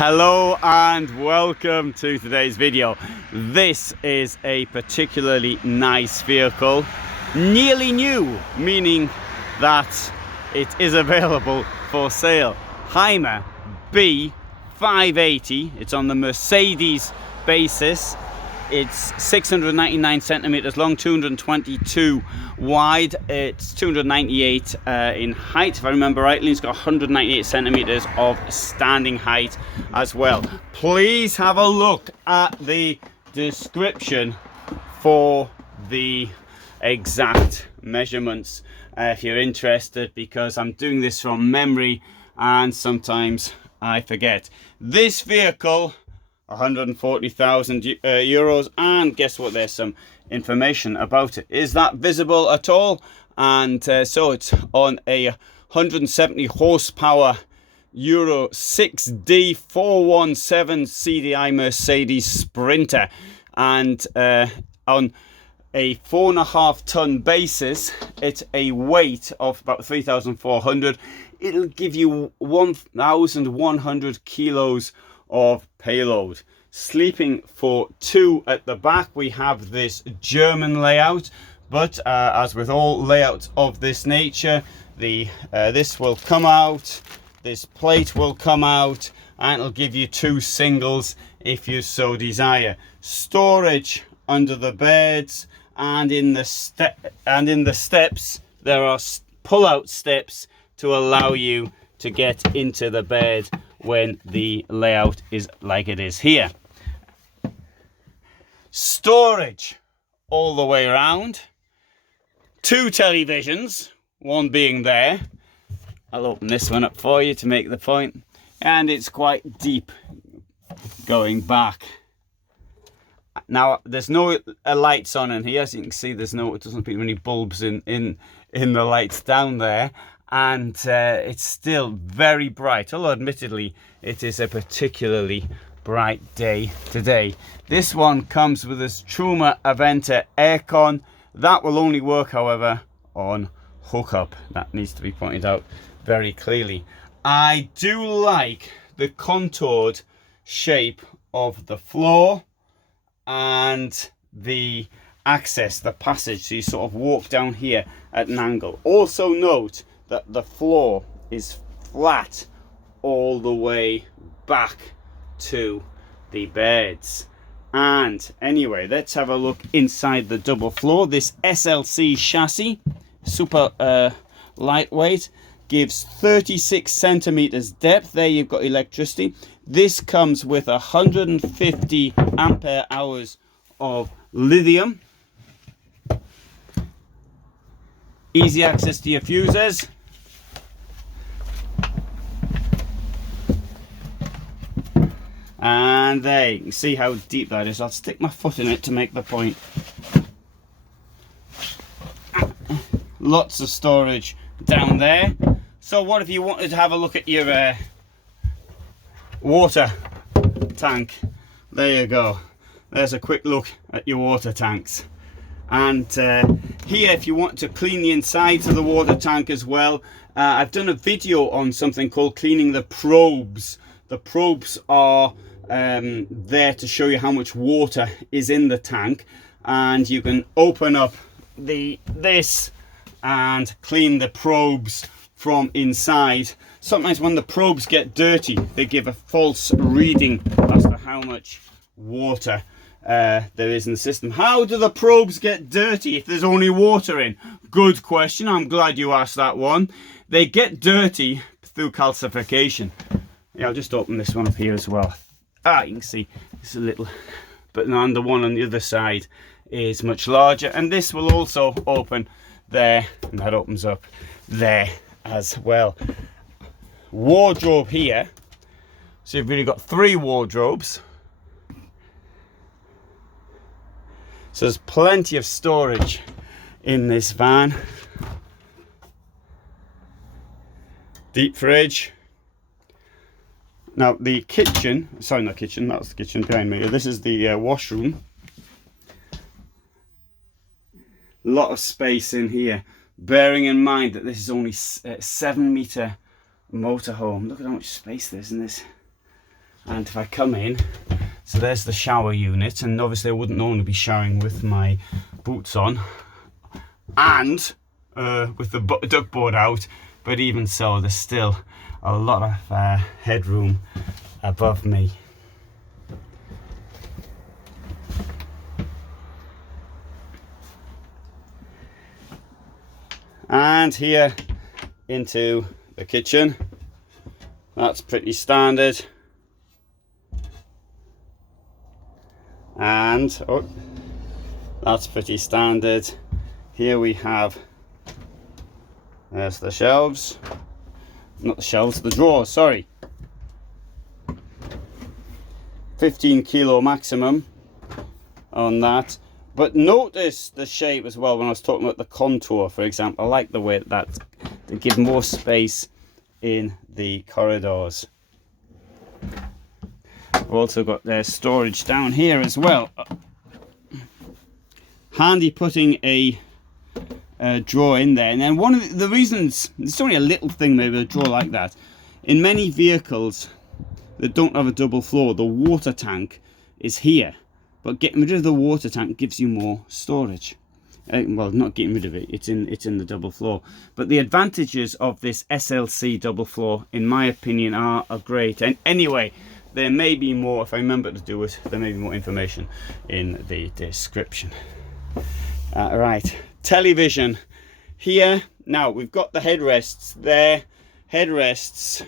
Hello and welcome to today's video. This is a particularly nice vehicle, nearly new, meaning that it is available for sale. Hymer B580. It's on the Mercedes basis. It's 699 centimeters long, 222 wide. It's 298 in height, if I remember rightly. It's got 198 centimeters of standing height as well. Please have a look at the description for the exact measurements if you're interested, because I'm doing this from memory and sometimes I forget. This vehicle, 140,000 euros, and guess what, there's some information about it. Is that visible at all? And so it's on a 170 horsepower Euro 6D 417 CDI Mercedes Sprinter, and on a 4.5 ton basis, it's a weight of about 3,400. It'll give you 1,100 kilos of payload. Sleeping for two at the back. We have this German layout, but as with all layouts of this nature, this will come out, this plate will come out, and it'll give you two singles if you so desire. Storage under the beds, and in the steps there are pull-out steps to allow you to get into the bed when the layout is like it is here. Storage all the way around. Two televisions, one being there. I'll open this one up for you to make the point. And it's quite deep going back. Now there's no lights on in here, as you can see. It doesn't put any bulbs in the lights down there. And it's still very bright, although admittedly it is a particularly bright day today. This one comes with this Truma Aventa aircon. That will only work, however, on hookup. That needs to be pointed out very clearly. I do like the contoured shape of the floor and the access, the passage, so you sort of walk down here at an angle. Also note that the floor is flat all the way back to the beds. And anyway, let's have a look inside the double floor. This SLC chassis, super lightweight, gives 36 centimeters depth. There you've got electricity. This comes with 150 ampere hours of lithium. Easy access to your fuses. And there you can see how deep that is. I'll stick my foot in it to make the point. Lots of storage down there. So what if you wanted to have a look at your water tank? There you go. There's a quick look at your water tanks. And here, if you want to clean the insides of the water tank as well, I've done a video on something called cleaning the probes. The probes are there to show you how much water is in the tank, and you can open up this and clean the probes from inside. Sometimes when the probes get dirty, they give a false reading as to how much water there is in the system. How do the probes get dirty if there's only water in? Good question. I'm glad you asked that one. They get dirty through calcification. Yeah, I'll just open this one up here as well. You can see it's a little, but then the one on the other side is much larger, and this will also open there, and that opens up there as well. Wardrobe here, so you've really got three wardrobes, so there's plenty of storage in this van. Deep fridge. Now the kitchen, sorry, not kitchen, that's the kitchen behind me. This is the washroom. A lot of space in here, bearing in mind that this is only 7 meter motorhome. Look at how much space there is in this. And if I come in, so there's the shower unit, and obviously I wouldn't normally be showering with my boots on and with the duckboard out, but even so, there's still a lot of headroom above me. And here into the kitchen. That's pretty standard. And oh, that's pretty standard. Here we have, there's the shelves, not the shelves, the drawers, sorry. 15 kilo maximum on that. But notice the shape as well when I was talking about the contour, for example. I like the way that they give more space in the corridors. I've also got their storage down here as well. Handy putting a drawer in there. And then one of the reasons, it's only a little thing maybe, a drawer like that. In many vehicles that don't have a double floor, the water tank is here. But getting rid of the water tank gives you more storage. Well, not getting rid of it, it's in the double floor. But the advantages of this SLC double floor, in my opinion, are great. And anyway, there may be more, if I remember to do it, there may be more information in the description. Right, television here. Now, we've got the headrests there. Headrests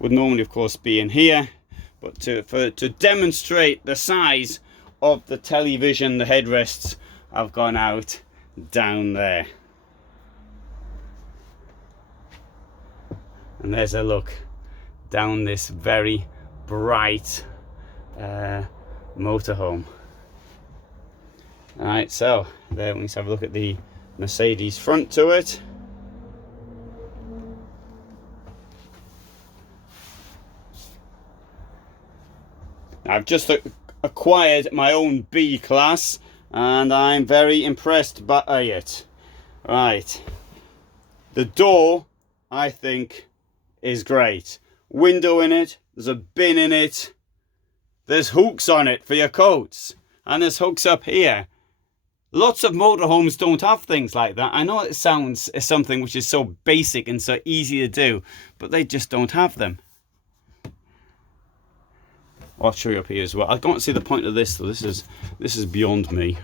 would normally, of course, be in here. But to demonstrate the size of the television, the headrests have gone out down there. And there's a look down this very bright motorhome. Alright, so there we can have a look at the Mercedes front to it. I've just acquired my own B class and I'm very impressed by it. Right, the door I think is great. Window in it, there's a bin in it, there's hooks on it for your coats, and there's hooks up here. Lots of motorhomes don't have things like that. I know it sounds something which is so basic and so easy to do, but they just don't have them. I'll show you up here as well. I can't see the point of this though. This is beyond me.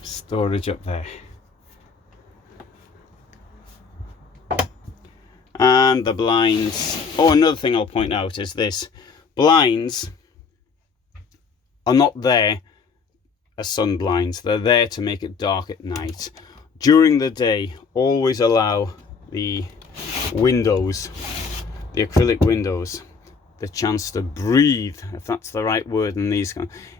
Storage up there. And the blinds. Oh, another thing I'll point out is this. Blinds are not there as sun blinds. They're there to make it dark at night. During the day, always allow the windows, the acrylic windows, the chance to breathe, if that's the right word in these.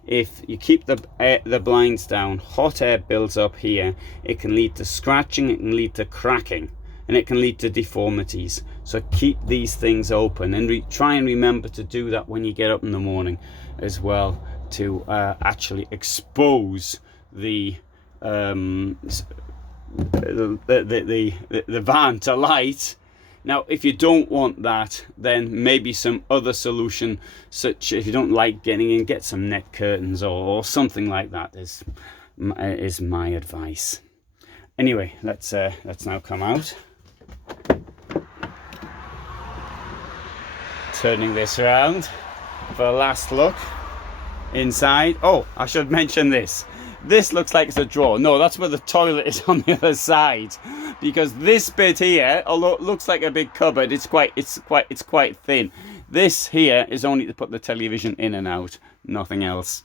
If you keep the blinds down, hot air builds up here. It can lead to scratching, it can lead to cracking, and it can lead to deformities. So keep these things open, and try and remember to do that when you get up in the morning as well, to actually expose the van to light. Now, if you don't want that, then maybe some other solution, such if you don't like getting in, get some net curtains or something like that is my advice. Anyway, let's now come out. Turning this around for a last look inside. Oh, I should mention this. This looks like it's a drawer. No, that's where the toilet is on the other side, because this bit here, although it looks like a big cupboard, it's quite thin. This here is only to put the television in and out, nothing else.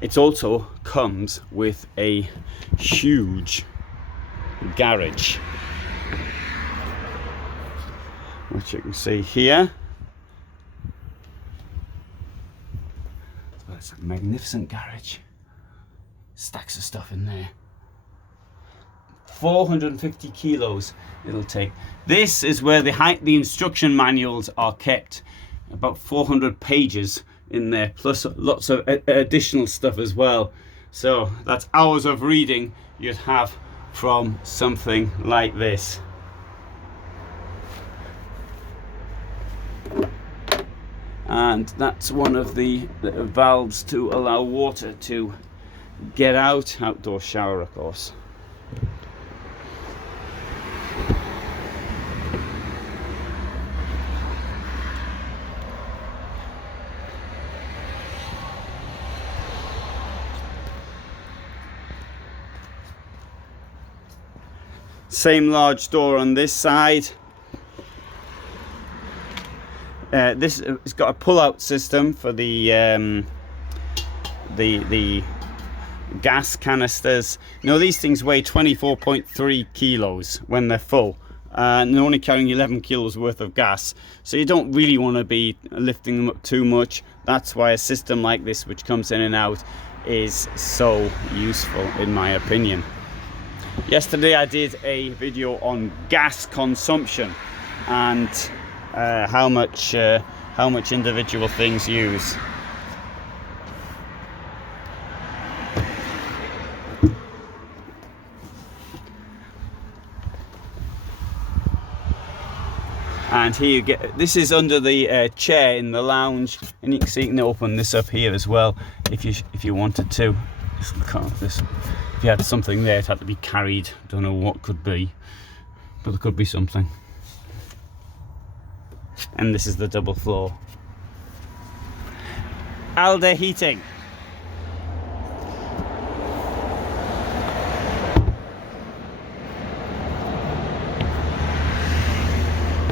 It also comes with a huge garage, which you can see here. So it's a magnificent garage. Stacks of stuff in there. 450 kilos it'll take. This is where the instruction manuals are kept. about 400 pages in there, plus lots of additional stuff as well. So that's hours of reading you'd have from something like this. And that's one of the valves to allow water to get out. Outdoor shower, of course. Same large door on this side. This has got a pull-out system for the gas canisters. You know, these things weigh 24.3 kilos when they're full, and they're only carrying 11 kilos worth of gas. So you don't really want to be lifting them up too much. That's why a system like this, which comes in and out, is so useful, in my opinion. Yesterday I did a video on gas consumption and how much individual things use. And here you get, this is under the chair in the lounge, and you can see you can open this up here as well if you wanted to. If you had something there, it had to be carried. Don't know what could be, but there could be something. And this is the double floor. AL-KO heating.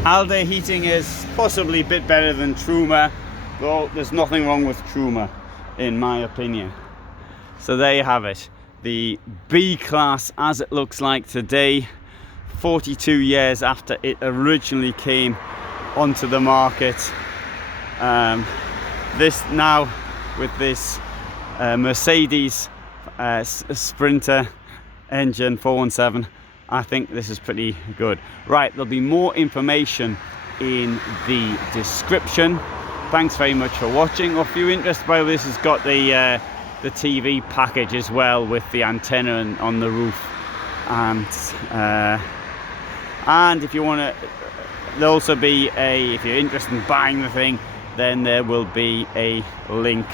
AL-KO heating is possibly a bit better than Truma, though there's nothing wrong with Truma, in my opinion. So there you have it. The B-Class as it looks like today, 42 years after it originally came onto the market. This now with this Mercedes Sprinter engine 417, I think this is pretty good. Right, there'll be more information in the description. Thanks very much for watching. If you're interested, by the way, this has got the TV package as well, with the antenna on the roof, and if you want to, there'll also be if you're interested in buying the thing, then there will be a link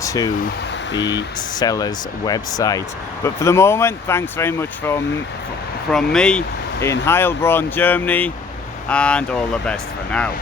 to the seller's website. But for the moment, thanks very much from me in Heilbronn, Germany, and all the best for now.